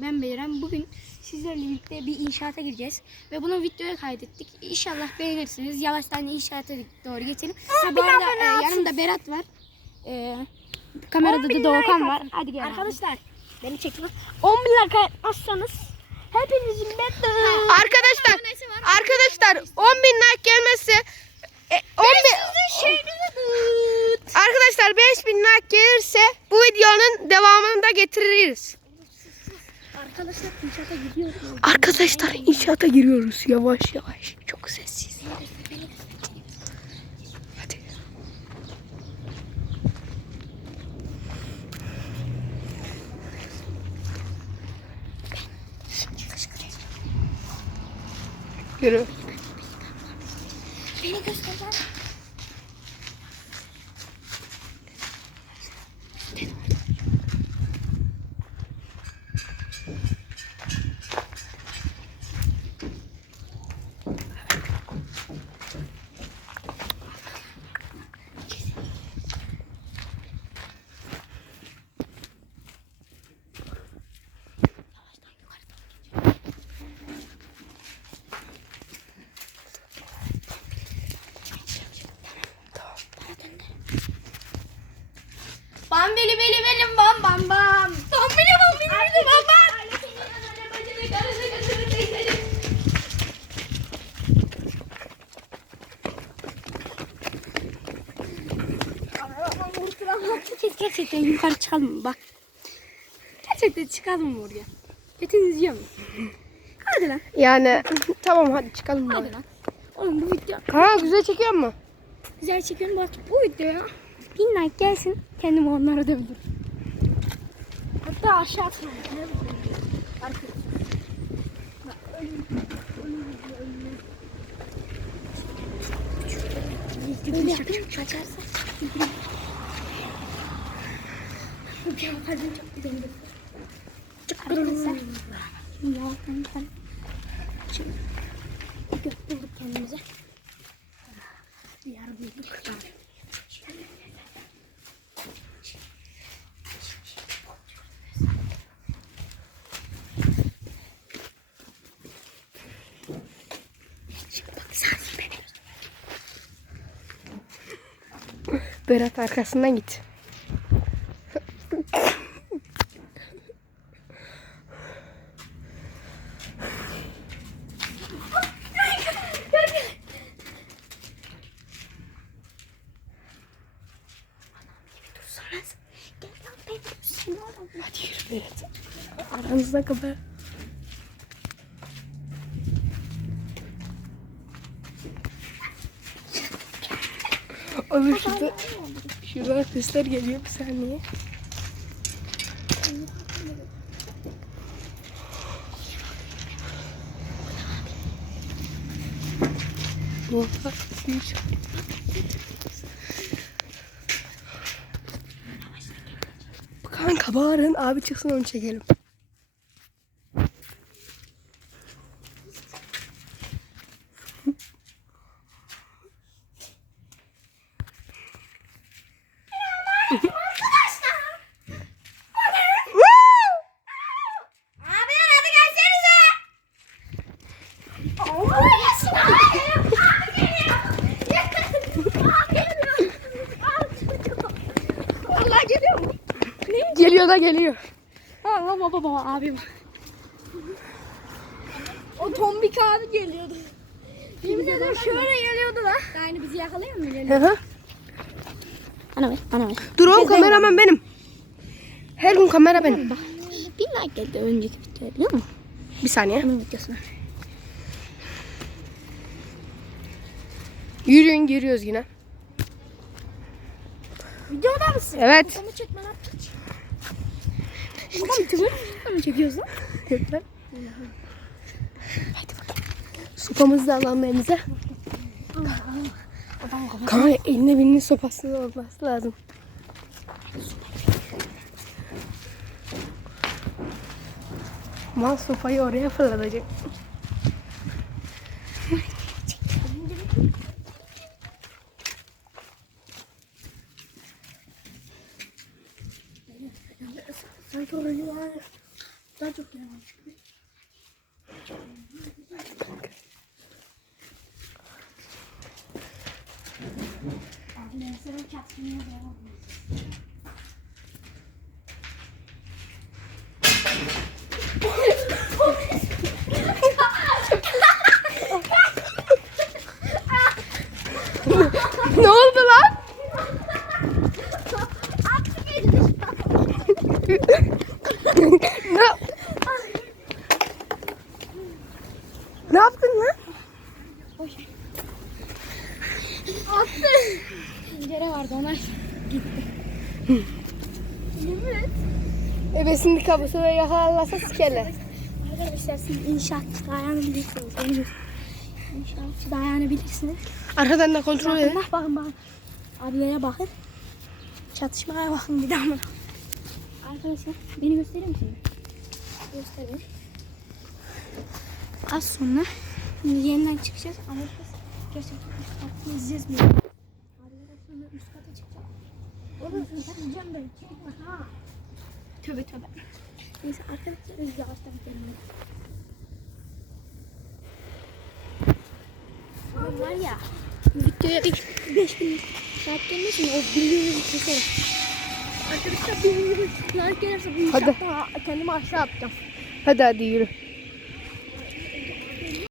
ben Beyran. Bugün sizlerle birlikte bir inşaata gireceğiz. Ve bunu videoya kaydettik. İnşallah beğenirsiniz. Yavaştan inşaata doğru geçelim. Ha, bu arada e, yanımda Berat var. E, kamerada da Doğukan var. Hadi gel. Arkadaşlar beni çekin. 10 bin like atmazsanız hepinizin ben Arkadaşlar, arkadaşlar 10 bin like gelmezse e, 10 bin, arkadaşlar 5 bin like gelirse bu videonun devamını da getiririz. Arkadaşlar inşaata gidiyoruz. Arkadaşlar inşaata giriyoruz yavaş yavaş. Çok sessiz. Hadi. Yürü. Beni göster. Bam bili belim bam bam bam. Bam bili bam bili bam bam. Gerçekten yukarı çıkalım bak. Gerçekten çıkalım oraya. Hepiniz yiyor mu? Hadi lan. Yani tamam hadi çıkalım. Hadi lan. Oğlum bu video Ha güzel çekiyor mu? güzel çekiyorum. Bak bu videoya bin like gelsin. Kendimi onlara dövdüm. Hatta aşağı atın. Böyle yapayım kaçarsa. Bir an kalbim çok güzel. Çok güzel. Ya ben. Şimdi gök bulduk kendimize. Yer bulduk. Berat arkasından git. Hadi yürü Berat. Aranızda kapı. Oğlum şurada, şuradan sesler geliyor bir saniye. Oha, hiç. Kanka bağırın abi çıksın onu çekelim. Abi hadi gelsenize. Oo, gelsin abi. Abi geliyor. Mu? Da geliyor. Allah baba baba abim. O tombik abi geliyordu. Yemin ederim şöyle geliyordu lan. Yani bizi yakalayan mı geliyor? Hı hı. Bana ver, bana ver. Dur oğlum kameraman benim. Her gün kamera benim. Bak. Bir like geldi önceki videoya biliyor musun? Bir saniye. Bunun videosuna. Yürüyün giriyoruz yine. Videoda mısın? Evet. Fotomu çekme lan. Bir tübür mü çekiyoruz lan? Hadi bakalım. Sopamızı da alalım elimize. Adam kafa. Kanka eline birinin sopası olması lazım. Mal sopayı oraya fırlatacak. Sanki orayı var. Daha çok ne oldu lan? ne? ne yaptın lan? Pencere vardı ona. Ebesinin kabusuna yakalarsa sikerler. Arkadaşlar siz inşaatçı dayağını bilirsiniz. Onu göstereyim. İnşaatçı dayağını bilirsiniz. Arkadan da kontrol edin. Bakın bakın bakın. Abilere bakın. Çatışmaya bakın bir daha mı? Arkadaşlar beni gösterir misin? Göster beni. Az sonra yeniden çıkacağız ama biz gerçekten izleyeceğiz üst kata çıkacağız. Orada çıkacağım ben. Çıkma ha. Tövbe tövbe. Neyse arkadaşlar biz yavaştan gidelim. Oğlum var ya videoya bir 5000 saat gelmesin o bildiğinizi keserim. Arkadaşlar bildiğinizi saat gelirse bu Hadi. kendimi aşağı atacağım. Hadi hadi yürü.